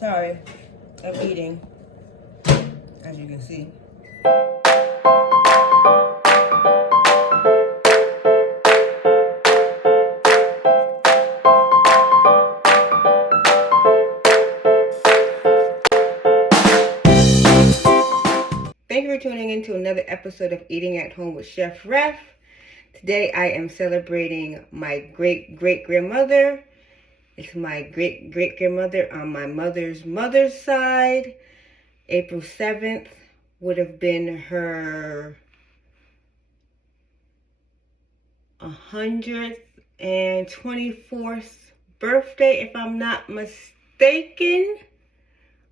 Sorry, I'm eating, as you can see. Thank you for tuning in to another episode of Eating at Home with Chef Ref. Today I am celebrating my great-great-grandmother. It's my great-great-grandmother on my mother's side. April 7th would have been her 124th birthday, if I'm not mistaken.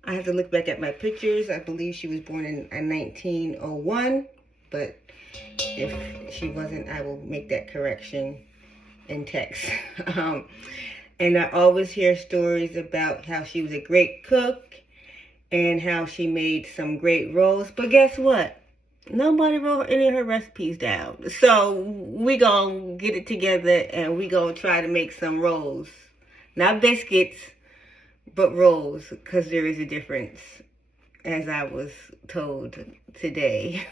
I have to look back at my pictures. I believe she was born in 1901, but if she wasn't, I will make that correction in text. And I always hear stories about how she was a great cook and how she made some great rolls. But guess what? Nobody wrote any of her recipes down. So we gonna get it together and we gonna try to make some rolls. Not biscuits, but rolls, because there is a difference, as I was told today.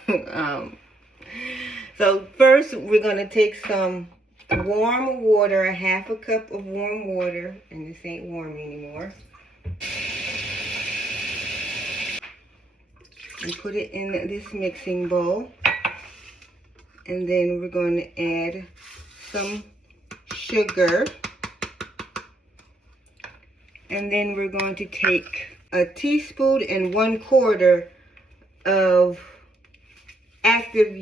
So first, we're going to take some warm water, a half a cup of warm water, and this ain't warm anymore, and put it in this mixing bowl. And then we're going to add some sugar. And then we're going to take a teaspoon and 1/4 of active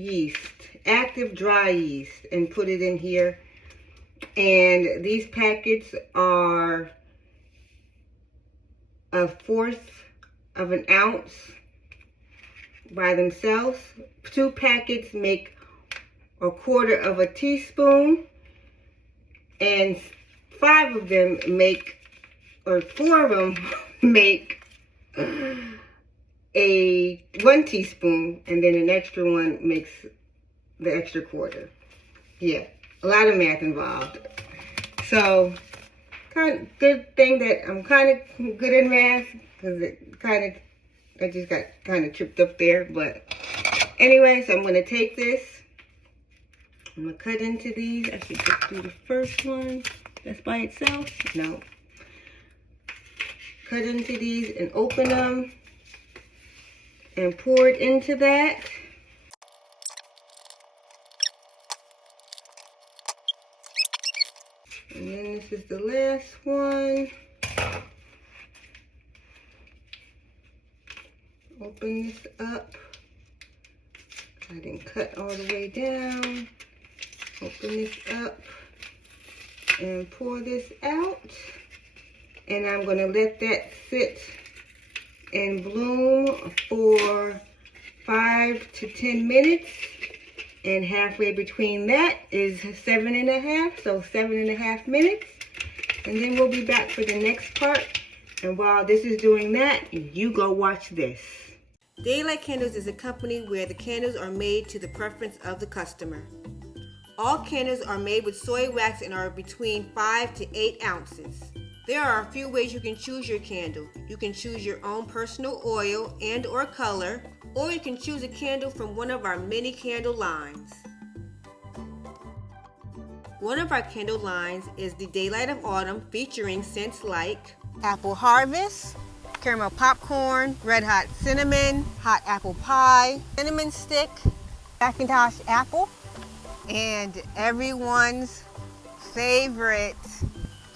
dry yeast, and put it in here. And these packets are 1/4 of an ounce by themselves. 2 packets make 1/4 of a teaspoon, and 5 of them make, or 4 of them make 1 teaspoon, and then an extra one makes the extra 1/4. Yeah, a lot of math involved. So, kind of good thing that I'm kind of good in math, because I just got kind of tripped up there. But anyway, so I'm going to take this. I'm going to cut into these. I should just do the first one. That's by itself. No. Cut into these and open them and pour it into that. And then this is the last one. Open this up. I didn't cut all the way down. Open this up and pour this out. And I'm going to let that sit and bloom for 5 to 10 minutes. And halfway between that is 7.5, so 7.5 minutes. And then we'll be back for the next part. And while this is doing that, you go watch this. Daylight Candles is a company where the candles are made to the preference of the customer. All candles are made with soy wax and are between 5 to 8 ounces. There are a few ways you can choose your candle. You can choose your own personal oil and or color, or you can choose a candle from one of our many candle lines. One of our candle lines is the Daylight of Autumn, featuring scents like Apple Harvest, Caramel Popcorn, Red Hot Cinnamon, Hot Apple Pie, Cinnamon Stick, Macintosh Apple, and everyone's favorite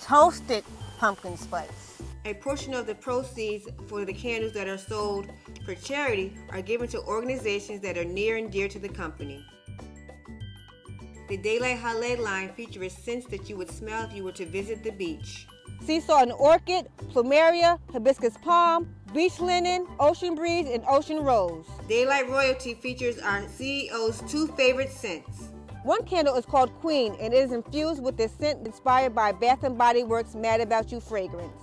Toasted Pumpkin Spice. A portion of the proceeds for the candles that are sold for charity are given to organizations that are near and dear to the company. The Daylight Hale line features scents that you would smell if you were to visit the beach. Sea salt and orchid, plumeria, hibiscus palm, beach linen, ocean breeze, and ocean rose. Daylight Royalty features our CEO's 2 favorite scents. One candle is called Queen, and it is infused with the scent inspired by Bath & Body Works' Mad About You fragrance.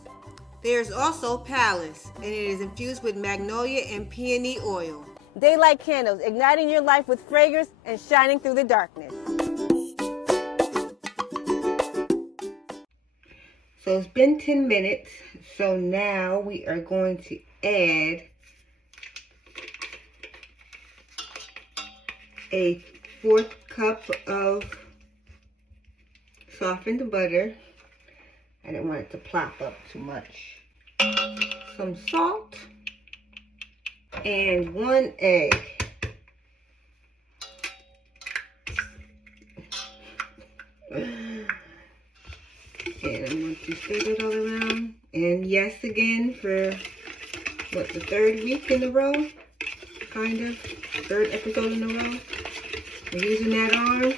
There's also Palace, and it is infused with magnolia and peony oil. Daylight Candles, igniting your life with fragrance and shining through the darkness. So it's been 10 minutes. So now we are going to add a 1/4 cup of softened butter. I didn't want it to plop up too much. Some salt and 1 egg. And I'm going to stir it all around. And yes, again, for what, the 3rd week in a row? Kind of. 3rd episode in a row. I'm using that arm.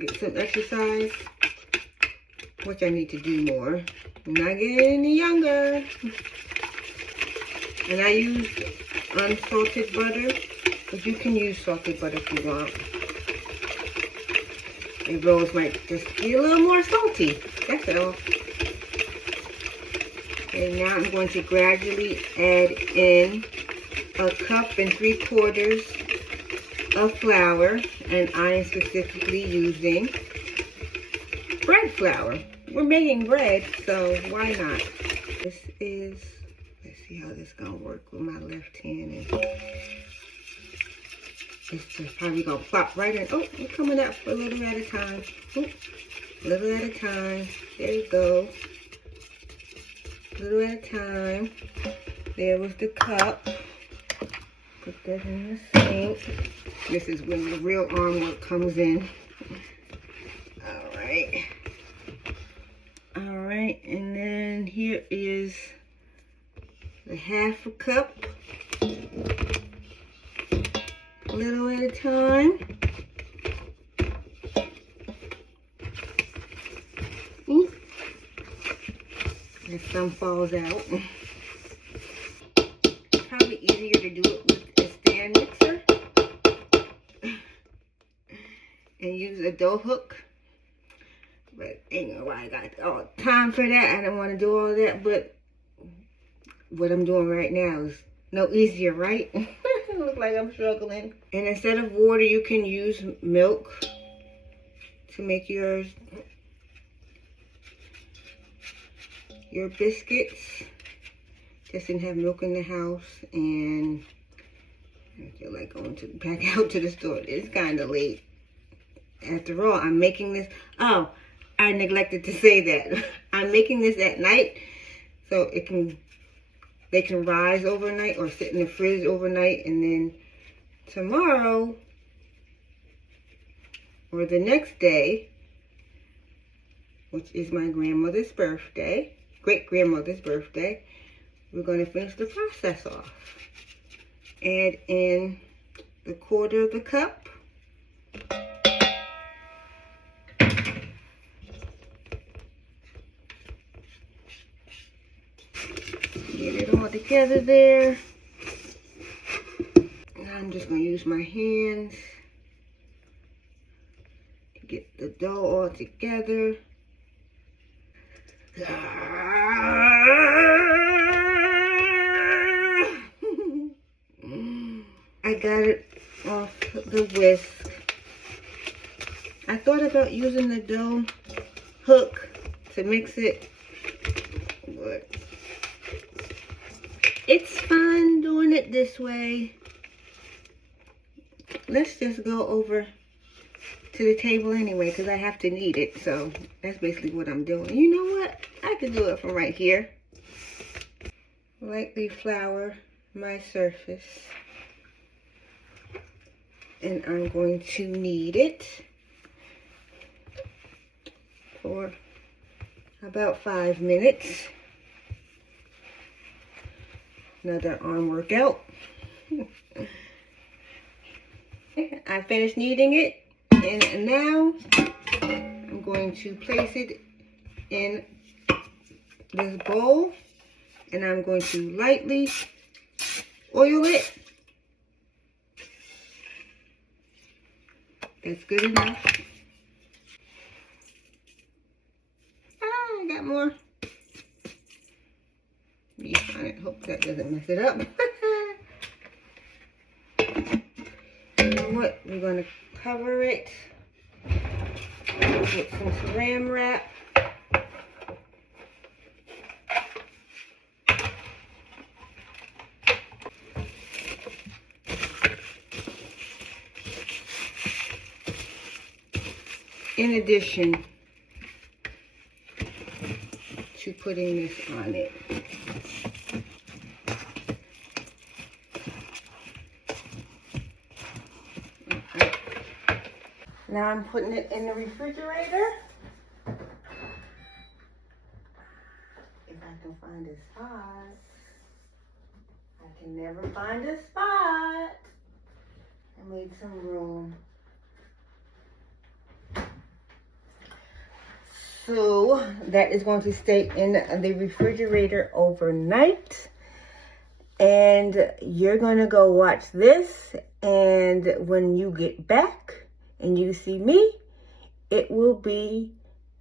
Get some exercise. Which I need to do more. I'm not getting any younger. And I use unsalted butter. But you can use salted butter if you want. The rolls might just be a little more salty. That's all. And now I'm going to gradually add in 1 cup and 3/4 of flour. And I am specifically using bread flour. We're making bread, so why not? This is, let's see how this is gonna work with my left hand. And it's just probably gonna plop right in. Oh, we're coming up a little at a time. Oops. A little at a time. There you go. A little at a time. There was the cup. Put that in the sink. This is when the real arm work comes in. Alright. Alright, and then here is the 1/2 cup. A little at a time. And some falls out. Probably easier to do it with a stand mixer. And use a dough hook. But ain't nobody got all time for that. I don't want to do all that. But what I'm doing right now is no easier, right? Look like I'm struggling. And instead of water, you can use milk to make your biscuits. Just didn't have milk in the house, and I feel like going back out to the store. It's kind of late. After all, I'm making this. Oh, I neglected to say that. I'm making this at night, so they can rise overnight or sit in the fridge overnight, and then tomorrow or the next day, which is my grandmother's birthday, great-grandmother's birthday, we're going to finish the process off. Add in the 1/4 cup. Get it all together there. And I'm just going to use my hands to get the dough all together. I got it off the whisk. I thought about using the dough hook to mix it, but it's fun doing it this way. Let's just go over to the table anyway, because I have to knead it. So that's basically what I'm doing. You know what? I can do it from right here. Lightly flour my surface. And I'm going to knead it for about 5 minutes. Another arm workout. I finished kneading it, and now I'm going to place it in this bowl, and I'm going to lightly oil it. That's good enough. I got more. Be on it. Hope that doesn't mess it up. You know what? We're going to cover it with some saran wrap. in addition to putting this on it. Now I'm putting it in the refrigerator. If I can find a spot. I can never find a spot. I made some room. So that is going to stay in the refrigerator overnight. And you're going to go watch this. And when you get back and you see me, it will be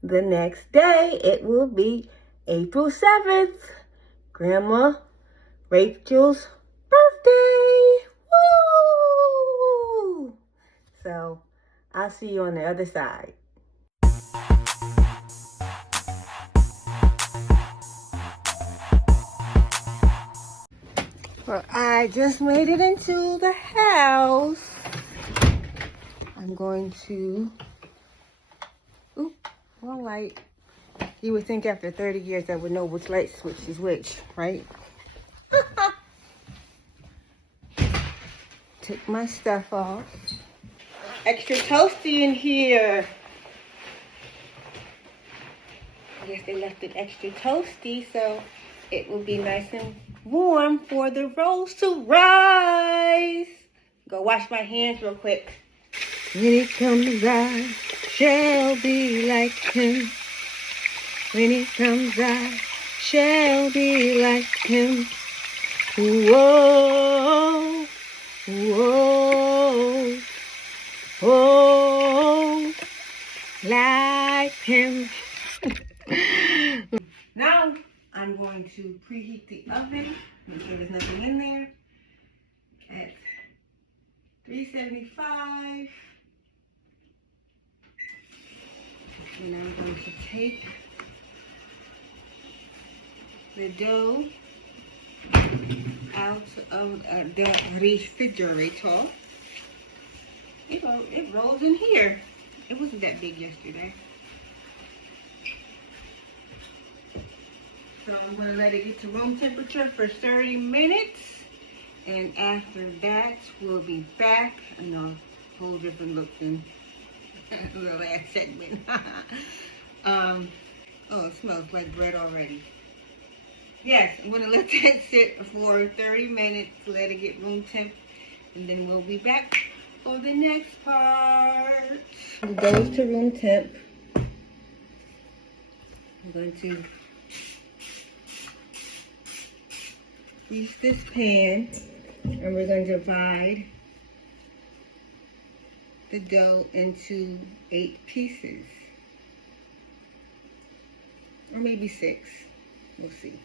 the next day. It will be April 7th. Grandma Rachel's birthday. Woo! So I'll see you on the other side. Well, I just made it into the house. I'm going to, wrong light. You would think after 30 years I would know which light switch is which, right? Take my stuff off. Extra toasty in here. I guess they left it extra toasty, so it will be nice and warm for the rolls to rise. Go wash my hands real quick. When he comes, I shall be like him. When he comes, I shall be like him. Whoa, whoa, whoa, like him. Now, I'm going to preheat the oven, make sure there's nothing in there, at 375. And I'm going to take the dough out of the refrigerator. It rolls in here. It wasn't that big yesterday. So I'm going to let it get to room temperature for 30 minutes. And after that, we'll be back in a whole different look than the last segment. Oh, it smells like bread already. Yes, I'm going to let that sit for 30 minutes, let it get room temp, and then we'll be back for the next part. It goes to room temp. I'm going to grease this pan, and we're going to divide the dough into 8 pieces, or maybe 6. We'll see.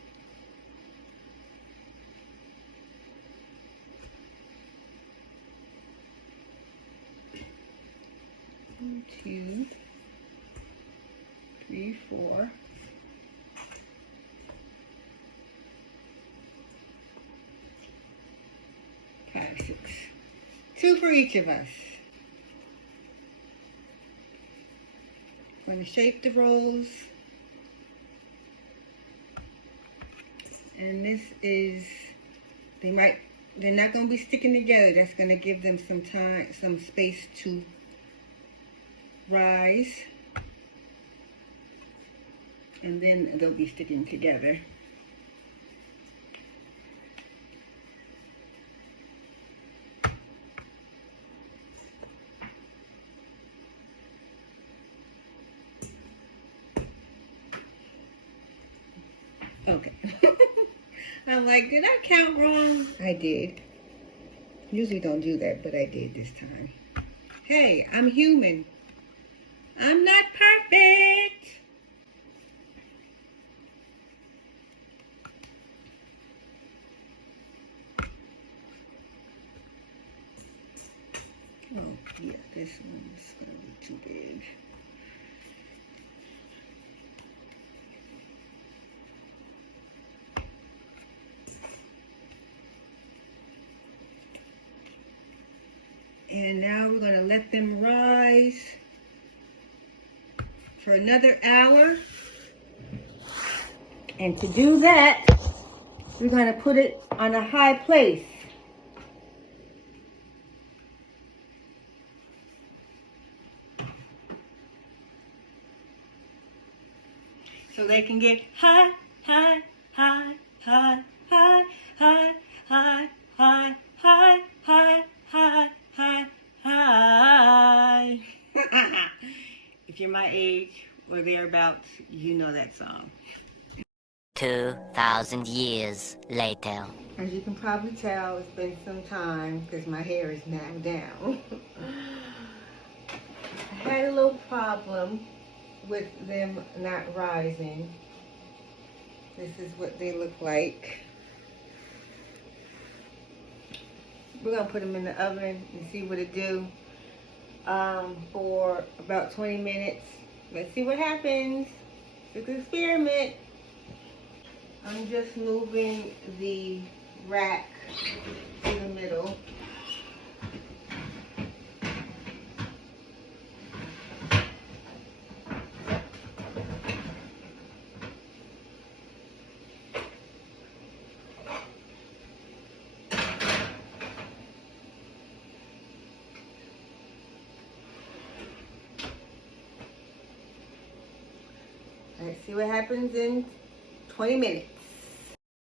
1, 2, 3, 4. 5, 6. 2 for each of us. I'm going to shape the rolls. And this is, they're not going to be sticking together. That's going to give them some time, some space to rise. And then they'll be sticking together. Okay. I'm like, did I count wrong? I did. Usually don't do that, but I did this time. Hey, I'm human. I'm not perfect. Oh, yeah, this one is going to be too big. And now we're going to let them rise for another hour. And to do that, we're going to put it on a high place. So they can get high, high, high, high, high, high, high, high, high, high, high, high, high. If you're my age or thereabouts, you know that song. 2,000 years later. As you can probably tell, it's been some time because my hair is now down. I had a little problem with them not rising. This is what they look like. We're gonna put them in the oven and see what it do for about 20 minutes. Let's see what happens. It's an experiment. I'm just moving the rack to the middle. Let's see what happens in 20 minutes.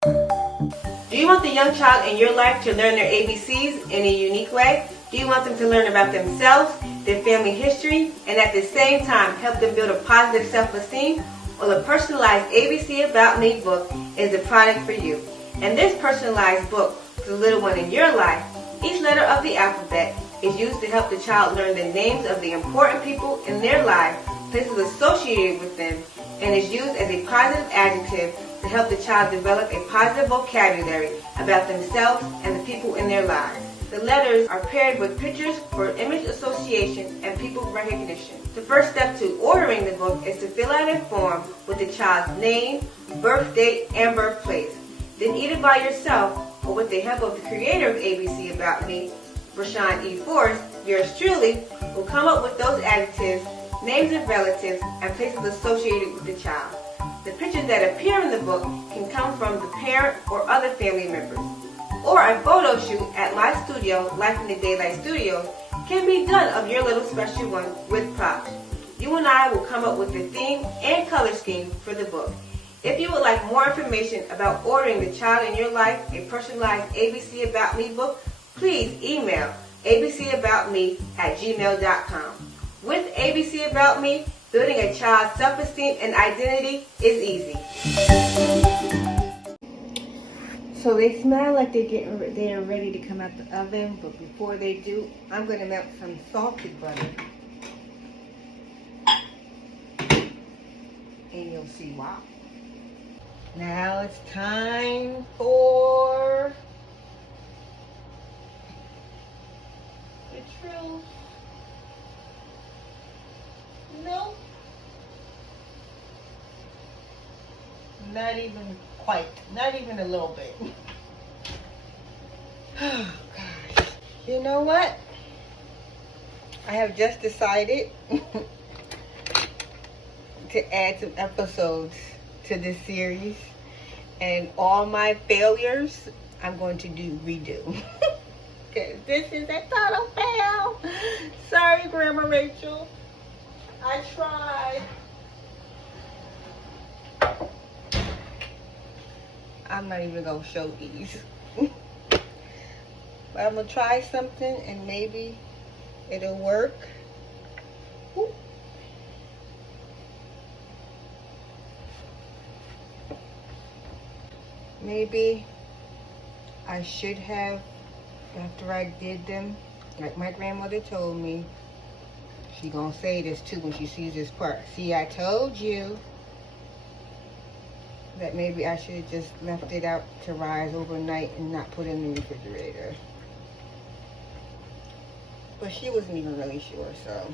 Do you want the young child in your life to learn their ABCs in a unique way? Do you want them to learn about themselves, their family history, and at the same time help them build a positive self-esteem? Well, a personalized ABC About Me book is the product for you. In this personalized book for the little one in your life, each letter of the alphabet is used to help the child learn the names of the important people in their life, places associated with them, and is used as a positive adjective to help the child develop a positive vocabulary about themselves and the people in their lives. The letters are paired with pictures for image association and people recognition. The first step to ordering the book is to fill out a form with the child's name, birth date, and birthplace. Then either by yourself or with the help of the creator of ABC About Me, Rashawn E. Forrest, yours truly, will come up with those adjectives, names of relatives, and places associated with the child. The pictures that appear in the book can come from the parent or other family members. Or a photo shoot at my studio, Life in the Daylight Studios, can be done of your little special one with props. You and I will come up with the theme and color scheme for the book. If you would like more information about ordering the child in your life a personalized ABC About Me book, please email abcaboutme@gmail.com. With ABC About Me, building a child's self-esteem and identity is easy. So they smell like they're ready to come out the oven, but before they do, I'm going to melt some salted butter. And you'll see why. Now it's time for the truth. No. Not even quite. Not even a little bit. Oh, gosh. You know what? I have just decided to add some episodes to this series. And all my failures, I'm going to redo. Because this is a total fail. Sorry, Grandma Rachel. I tried. I'm not even going to show these. But I'm going to try something and maybe it'll work. Ooh. Maybe I should have, after I did them, like my grandmother told me, she gonna say this too when she sees this part. See, I told you that maybe I should have just left it out to rise overnight and not put it in the refrigerator. But she wasn't even really sure, so.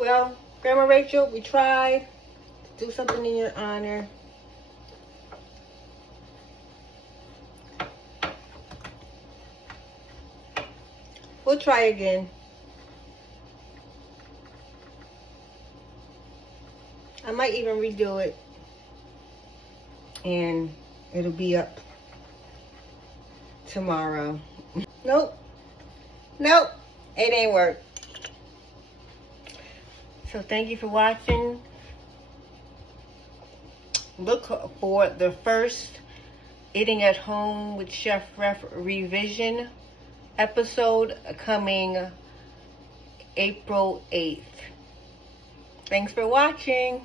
Well, Grandma Rachel, we tried to do something in your honor. We'll try again. I might even redo it. And it'll be up tomorrow. Nope. Nope. It ain't work. So thank you for watching. Look for the first Eating at Home with Chef Ref revision episode coming April 8th. Thanks for watching.